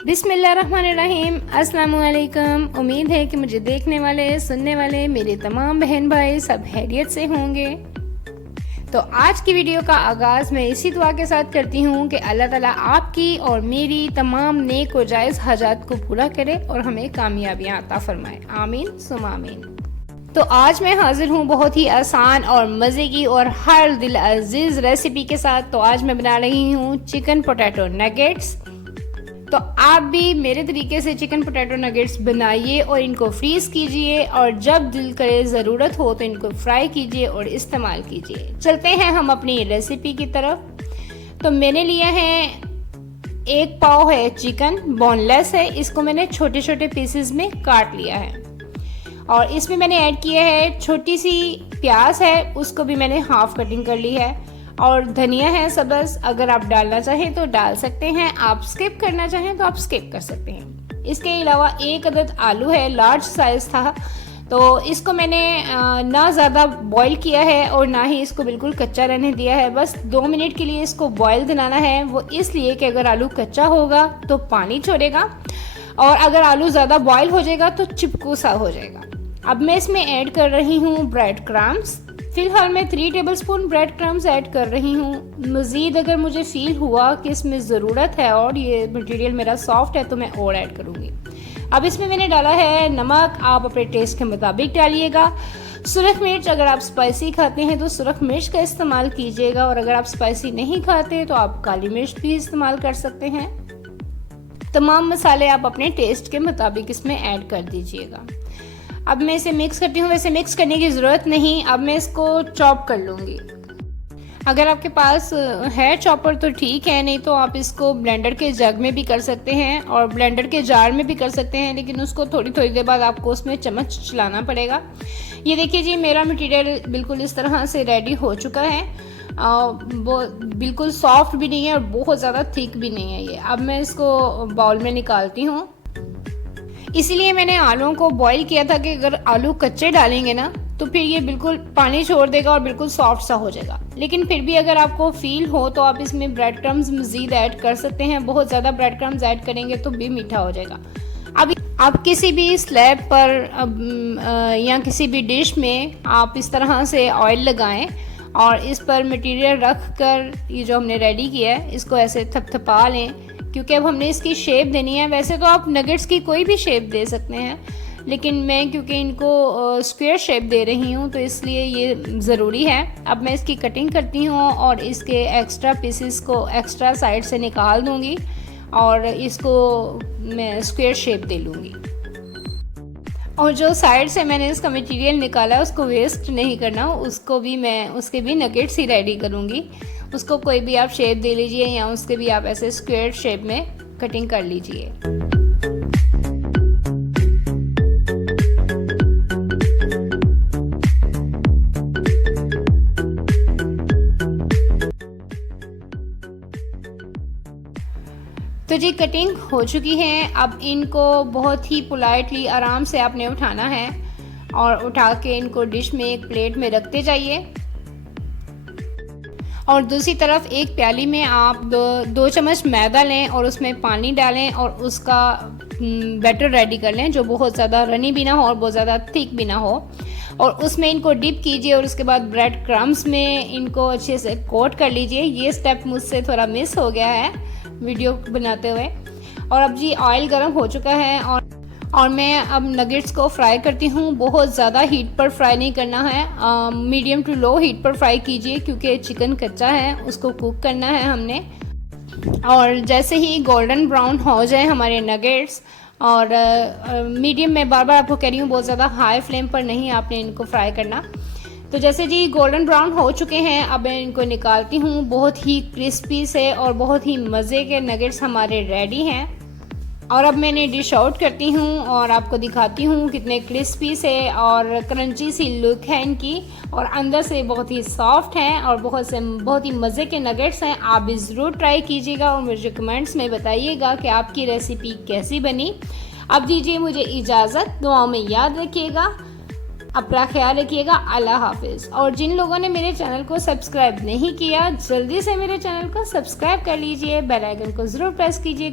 बिस्मिल्लाहिर्रहमानिर्रहीम। अस्सलामुअलैकुम। उम्मीद है कि मुझे देखने वाले सुनने वाले मेरे तमाम बहन भाई सब खैरियत से होंगे। तो आज की वीडियो का आगाज़ मैं इसी दुआ के साथ करती हूँ कि अल्लाह ताला आपकी और मेरी तमाम नेक व जायज़ हाजात को पूरा करे और हमें कामयाबियाँ अता फरमाए। आमीन सुम आमीन। तो आज मैं हाजिर हूँ बहुत ही आसान और मज़े की और हर दिल अजीज़ रेसिपी के साथ। तो आज मैं बना रही हूँ चिकन पोटैटो नगेट्स। तो आप भी मेरे तरीके से चिकन पोटैटो नगेट्स बनाइए और इनको फ्रीज़ कीजिए और जब दिल करे ज़रूरत हो तो इनको फ्राई कीजिए और इस्तेमाल कीजिए। चलते हैं हम अपनी रेसिपी की तरफ। तो मैंने लिया है 1 पाव है चिकन, बोनलेस है। इसको मैंने छोटे छोटे पीसेस में काट लिया है और इसमें मैंने ऐड किया है छोटी सी प्याज है, उसको भी मैंने हाफ कटिंग कर ली है। और धनिया है सब्ज़, अगर आप डालना चाहें तो डाल सकते हैं, आप स्किप करना चाहें तो आप स्किप कर सकते हैं। इसके अलावा 1 अदद आलू है, लार्ज साइज़ था। तो इसको मैंने ना ज़्यादा बॉईल किया है और ना ही इसको बिल्कुल कच्चा रहने दिया है। बस 2 मिनट के लिए इसको बॉईल दिलाना है। वो इसलिए कि अगर आलू कच्चा होगा तो पानी छोड़ेगा और अगर आलू ज़्यादा बॉईल हो जाएगा तो चिपकू सा हो जाएगा। अब मैं इसमें ऐड कर रही हूँ ब्रेड क्रम्स। फिलहाल मैं 3 टेबलस्पून ब्रेड क्रम्स ऐड कर रही हूँ। मज़ीद अगर मुझे फ़ील हुआ कि इसमें ज़रूरत है और ये मटेरियल मेरा सॉफ्ट है तो मैं और ऐड करूँगी। अब इसमें मैंने डाला है नमक, आप अपने टेस्ट के मुताबिक डालिएगा। सुरख मिर्च, अगर आप स्पाइसी खाते हैं तो सुरख मिर्च का इस्तेमाल कीजिएगा और अगर आप स्पाइसी नहीं खाते तो आप काली मिर्च भी इस्तेमाल कर सकते हैं। तमाम मसाले आप अपने टेस्ट के मुताबिक इसमें ऐड कर दीजिएगा। अब मैं इसे मिक्स करती हूँ। वैसे मिक्स करने की ज़रूरत नहीं, अब मैं इसको चॉप कर लूँगी। अगर आपके पास है चॉपर तो ठीक है, नहीं तो आप इसको ब्लेंडर के जग में भी कर सकते हैं और ब्लेंडर के जार में भी कर सकते हैं, लेकिन उसको थोड़ी थोड़ी देर बाद आपको उसमें चम्मच चलाना पड़ेगा। ये देखिए जी, मेरा मटेरियल बिल्कुल इस तरह से रेडी हो चुका है। वो बिल्कुल सॉफ्ट भी नहीं है और बहुत ज़्यादा थिक भी नहीं है ये। अब मैं इसको बाउल में निकालती हूँ। इसीलिए मैंने आलूओं को बॉईल किया था कि अगर आलू कच्चे डालेंगे ना तो फिर ये बिल्कुल पानी छोड़ देगा और बिल्कुल सॉफ्ट सा हो जाएगा। लेकिन फिर भी अगर आपको फील हो तो आप इसमें ब्रेड क्रम्स मज़ीद ऐड कर सकते हैं। बहुत ज़्यादा ब्रेड क्रम्स ऐड करेंगे तो भी मीठा हो जाएगा। अब आप किसी भी स्लैब पर या किसी भी डिश में आप इस तरह से ऑयल लगाएं और इस पर मटेरियल रख कर ये जो हमने रेडी किया है इसको ऐसे थपथपा लें, क्योंकि अब हमने इसकी शेप देनी है। वैसे तो आप नगेट्स की कोई भी शेप दे सकते हैं, लेकिन मैं क्योंकि इनको स्क्वायर शेप दे रही हूँ तो इसलिए ये ज़रूरी है। अब मैं इसकी कटिंग करती हूँ और इसके एक्स्ट्रा पीसेस को एक्स्ट्रा साइड से निकाल दूँगी और इसको मैं स्क्वायर शेप दे लूँगी। और जो साइड से मैंने इसका मटेरियल निकाला है उसको वेस्ट नहीं करना, उसके भी नगेट्स ही रेडी करूँगी। उसको कोई भी आप शेप दे लीजिए या उसके भी आप ऐसे स्क्वायर शेप में कटिंग कर लीजिए। तो जी कटिंग हो चुकी है। अब इनको बहुत ही पोलाइटली आराम से आपने उठाना है और उठा के इनको डिश में एक प्लेट में रखते जाइए। और दूसरी तरफ एक प्याली में आप 2 चम्मच मैदा लें और उसमें पानी डालें और उसका बैटर रेडी कर लें जो बहुत ज़्यादा रनी भी ना हो और बहुत ज़्यादा थिक भी ना हो। और उसमें इनको डिप कीजिए और उसके बाद ब्रेड क्रम्स में इनको अच्छे से कोट कर लीजिए। ये स्टेप मुझसे थोड़ा मिस हो गया है वीडियो बनाते हुए। और अब जी ऑयल गर्म हो चुका है और मैं अब नगेट्स को फ्राई करती हूँ। बहुत ज़्यादा हीट पर फ्राई नहीं करना है, मीडियम टू लो हीट पर फ्राई कीजिए क्योंकि चिकन कच्चा है, उसको कुक करना है हमने। और जैसे ही गोल्डन ब्राउन हो जाए हमारे नगेट्स, और मीडियम में बार बार आपको कह रही हूँ, बहुत ज़्यादा हाई फ्लेम पर नहीं आपने इनको फ्राई करना। तो जैसे जी गोल्डन ब्राउन हो चुके हैं, अब मैं इनको निकालती हूँ। बहुत ही क्रिस्पी से और बहुत ही मज़े के नगेट्स हमारे रेडी हैं। और अब मैंने डिश आउट करती हूँ और आपको दिखाती हूँ कितने क्रिस्पी से और क्रंची सी लुक है इनकी और अंदर से बहुत ही सॉफ्ट हैं और बहुत ही मज़े के नगेट्स हैं। आप भी ज़रूर ट्राई कीजिएगा और मुझे कमेंट्स में बताइएगा कि आपकी रेसिपी कैसी बनी। अब दीजिए मुझे इजाज़त, दुआओं में याद रखिएगा। अपना ख्याल रखिएगा। अल्लाह हाफिज़। और जिन लोगों ने मेरे चैनल को सब्सक्राइब नहीं किया, जल्दी से मेरे चैनल को सब्सक्राइब कर लीजिए, बेल आइकन को ज़रूर प्रेस कीजिए।